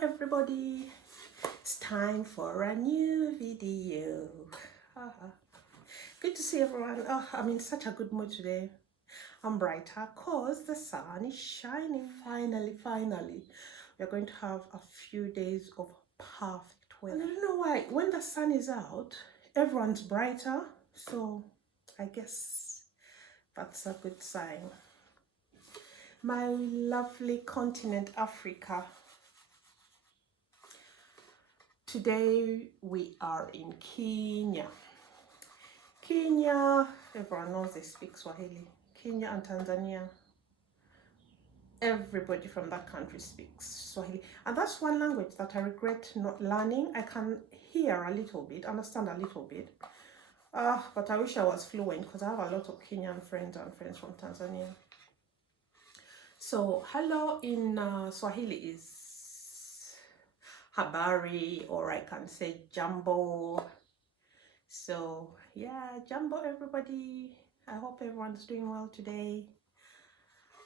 everybody, it's time for a new video. Good to see everyone. I'm in such a good mood today. I'm brighter cause the sun is shining. Finally we're going to have a few days of perfect weather. And I don't know why, when the sun is out everyone's brighter, so I guess that's a good sign. My lovely continent Africa. Today we are in Kenya. Everyone knows they speak Swahili. Kenya and Tanzania, everybody from that country speaks Swahili. And that's one language that I regret not learning. I can hear a little bit, understand a little bit. But I wish I was fluent because I have a lot of Kenyan friends and friends from Tanzania. So hello in Swahili is habari, or I can say jambo. So yeah, jambo everybody. I hope everyone's doing well today.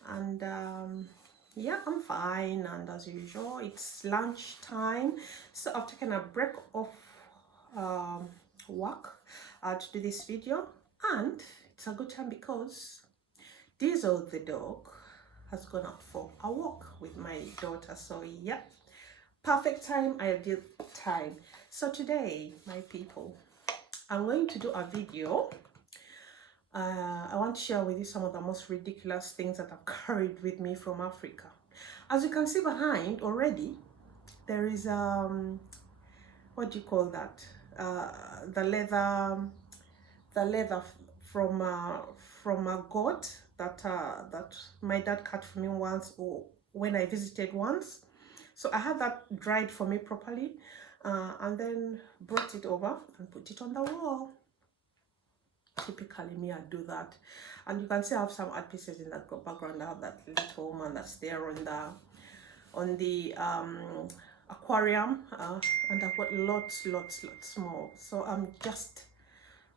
And yeah, I'm fine, and as usual it's lunch time, so I've taken a break off work to do this video, and it's a good time because Diesel the dog has gone out for a walk with my daughter. So yeah, perfect time, ideal time. So today, my people, I'm going to do a video. I want to share with you some of the most ridiculous things that I've carried with me from Africa. As you can see behind already, there is what do you call that? The leather from a goat that my dad cut for me once, or when I visited once. So I had that dried for me properly, and then brought it over and put it on the wall. Typically me, I do that. And you can see I have some art pieces in that background. I have that little woman that's there on the aquarium, and I've got lots more. So I'm just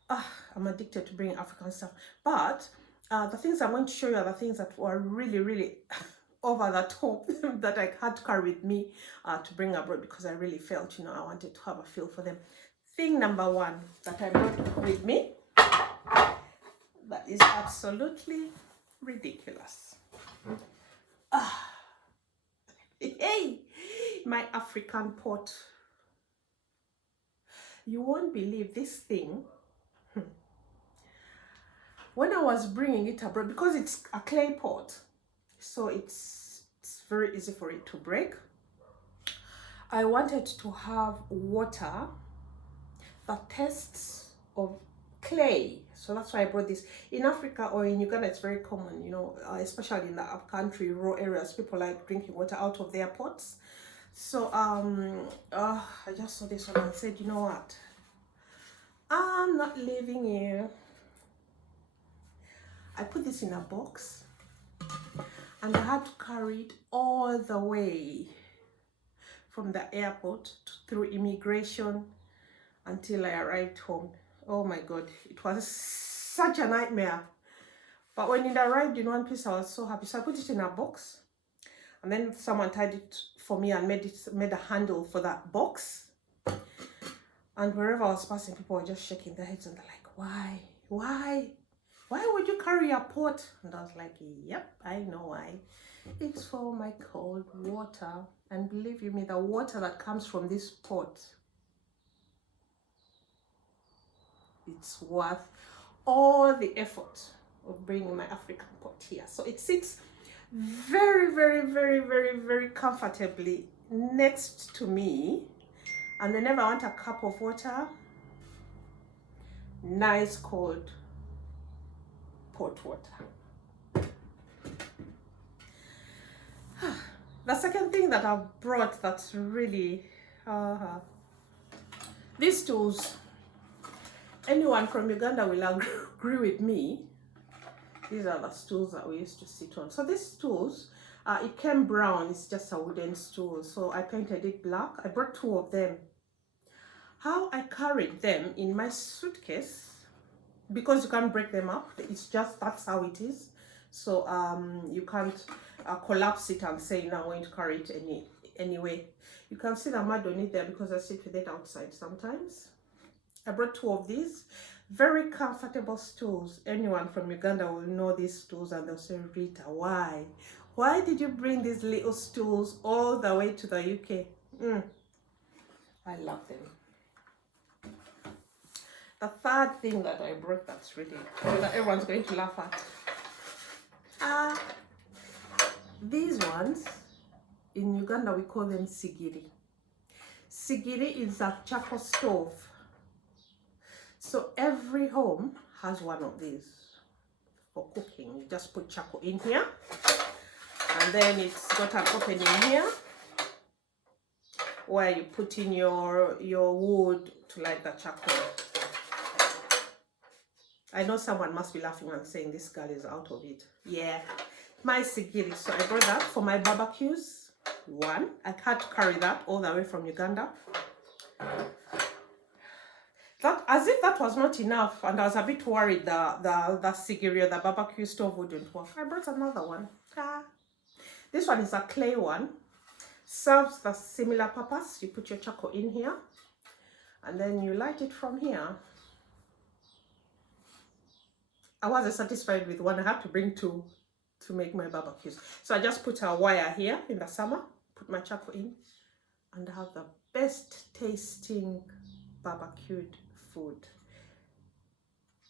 I'm addicted to bringing African stuff. But the things I'm going to show you are the things that were really over the top that I had to carry with me to bring abroad, because I really felt, I wanted to have a feel for them. Thing number one that I brought with me, that is absolutely ridiculous. Hey, my African pot. You won't believe this thing. When I was bringing it abroad, because it's a clay pot, so it's very easy for it to break. I wanted to have water that tastes of clay, so that's why I brought this. In Africa or in Uganda, it's very common, especially in the upcountry, rural areas, people like drinking water out of their pots. So I just saw this one and said, you know what, I'm not leaving here. I put this in a box, and I had to carry it all the way from the airport through immigration until I arrived home. Oh my God, it was such a nightmare. But when it arrived in one piece, I was so happy. So I put it in a box, and then someone tied it for me and made a handle for that box. And wherever I was passing, people were just shaking their heads and they're like, why would you carry a pot? And I was like, yep, I know why. It's for my cold water. And believe you me, the water that comes from this pot, it's worth all the effort of bringing my African pot here. So it sits very comfortably next to me, and whenever I want a cup of water, nice cold pot water. The second thing that I've brought that's really these stools. Anyone from Uganda will agree with me. These are the stools that we used to sit on. So these stools, it came brown. It's just a wooden stool. So I painted it black. I brought 2 of them. How I carried them in my suitcase, because you can't break them up. It's just, that's how it is. So you can't collapse it and say, now I'm going to carry it anyway. You can see the mud on it there because I sit with it outside sometimes. I brought 2 of these. Very comfortable stools. Anyone from Uganda will know these stools and they'll say, Rita, why? Why did you bring these little stools all the way to the UK? I love them. The third thing that I brought that's really, that everyone's going to laugh at. These ones, in Uganda we call them sigiri. Sigiri is a charcoal stove. So every home has one of these for cooking. You just put charcoal in here, and then it's got an opening here where you put in your wood to light the charcoal. I know someone must be laughing and saying this girl is out of it. Yeah, my sigiri. So I brought that for my barbecues. One, I had to carry that all the way from Uganda. That, as if that was not enough, and I was a bit worried the sigiri or the barbecue stove wouldn't work. I brought another one. This one is a clay one. Serves the similar purpose. You put your charcoal in here, and then you light it from here. I wasn't satisfied with one. I had to bring 2 to make my barbecues. So I just put a wire here in the summer, put my charcoal in, and have the best tasting barbecued food.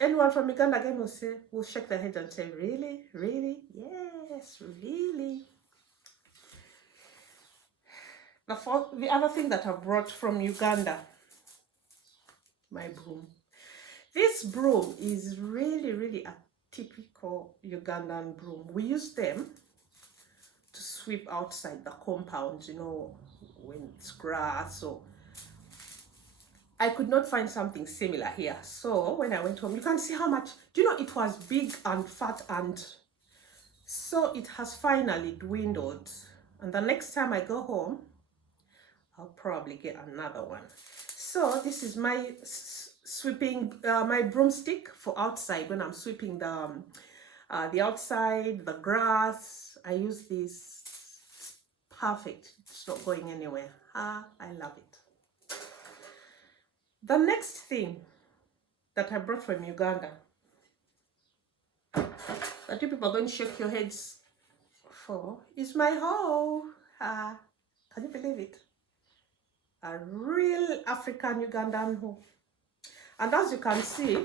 Anyone from Uganda again will shake their head and say, really? Really? Yes, really. The other thing that I brought from Uganda, my broom. This broom is really a typical Ugandan broom. We use them to sweep outside the compounds, you know, when it's grass. So I could not find something similar here. So when I went home, you can see how much, do you know, it was big and fat, and so it has finally dwindled. And the next time I go home, I'll probably get another one. So this is my sweeping, my broomstick for outside when I'm sweeping the outside, the grass. I use this. It's perfect. It's not going anywhere. I love it. The next thing that I brought from Uganda, that you people are going to shake your heads for, is my hoe. Can you believe it? A real African Ugandan hoe. And as you can see,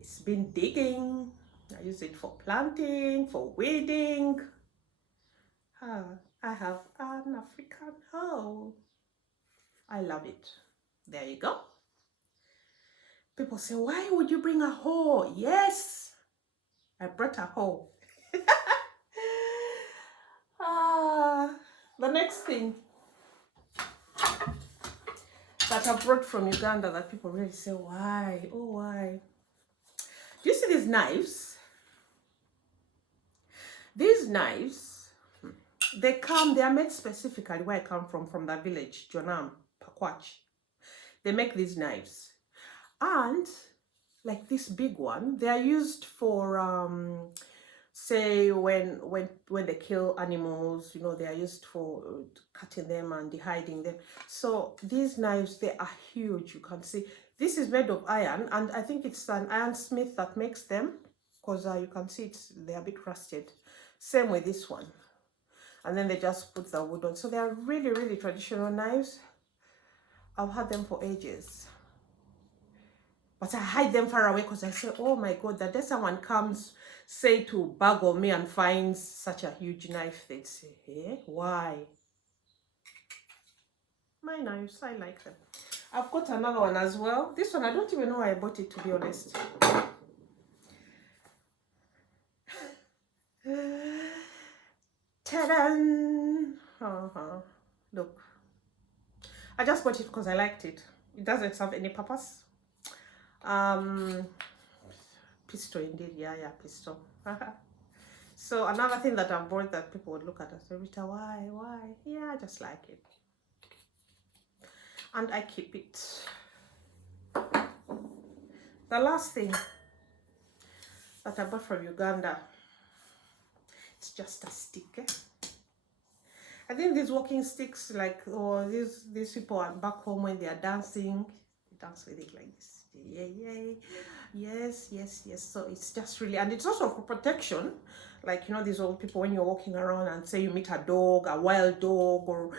it's been digging. I use it for planting, for weeding. I have an African hoe. I love it. There you go. People say, why would you bring a hoe? Yes, I brought a hoe. The next thing that I brought from Uganda that people really say, why? Oh, why? Do you see these knives? These knives, they are made specifically where I come from the village, Jonam, Pakwach. They make these knives. And like this big one, they are used for, say when they kill animals, you know, they are used for cutting them and dehydrating them. So these knives, they are huge. You can see this is made of iron, and I think it's an ironsmith that makes them, because you can see they're a bit rusted. Same with this one. And then they just put the wood on. So they are really traditional knives. I've had them for ages, but I hide them far away because I say, oh my God, the day someone comes, say, to buggle me and finds such a huge knife, they'd say, hey, why? My knives, I like them. I've got another one as well. This one, I don't even know why I bought it, to be honest. Ta-da! Look, I just bought it because I liked it. It doesn't serve any purpose. Pistol indeed, yeah, pistol. So another thing that I bought that people would look at and say, Rita, why? Yeah, I just like it. And I keep it. The last thing that I bought from Uganda, it's just a stick. I think these walking sticks, like, or these people are back home when they are dancing, they dance with it like this. Yeah, yeah, yes, yes, yes. So it's just really, and it's also for protection. Like, these old people, when you're walking around and say you meet a dog, a wild dog, or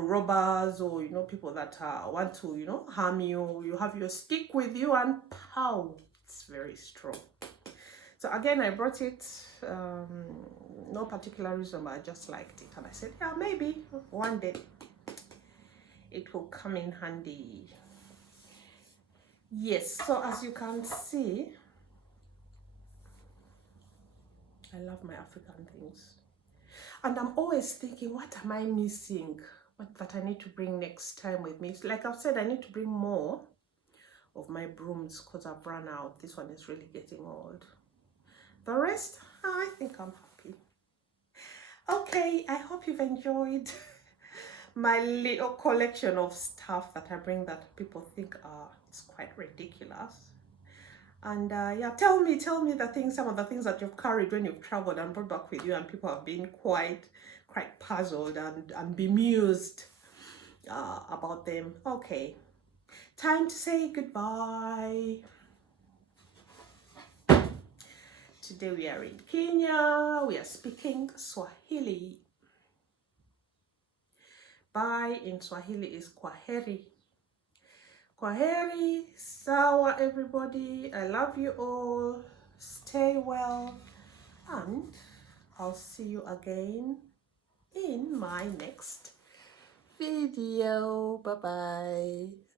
robbers, or people that want to harm you, you have your stick with you, and pow, it's very strong. So again, I brought it, no particular reason, but I just liked it. And I said, yeah, maybe one day it will come in handy. Yes, so as you can see, I love my African things. And I'm always thinking, what am I missing? What that I need to bring next time with me? Like I've said, I need to bring more of my brooms because I've run out. This one is really getting old. The rest, I think I'm happy. Okay, I hope you've enjoyed my little collection of stuff that I bring that people think it's quite ridiculous. And yeah, tell me some of the things that you've carried when you've traveled and brought back with you, and people have been quite puzzled and bemused about them. Okay, time to say goodbye. Today we are in Kenya. We are speaking Swahili. Bye in Swahili is kwaheri. Kwaheri, sawa everybody. I love you all. Stay well, and I'll see you again in my next video. Bye bye.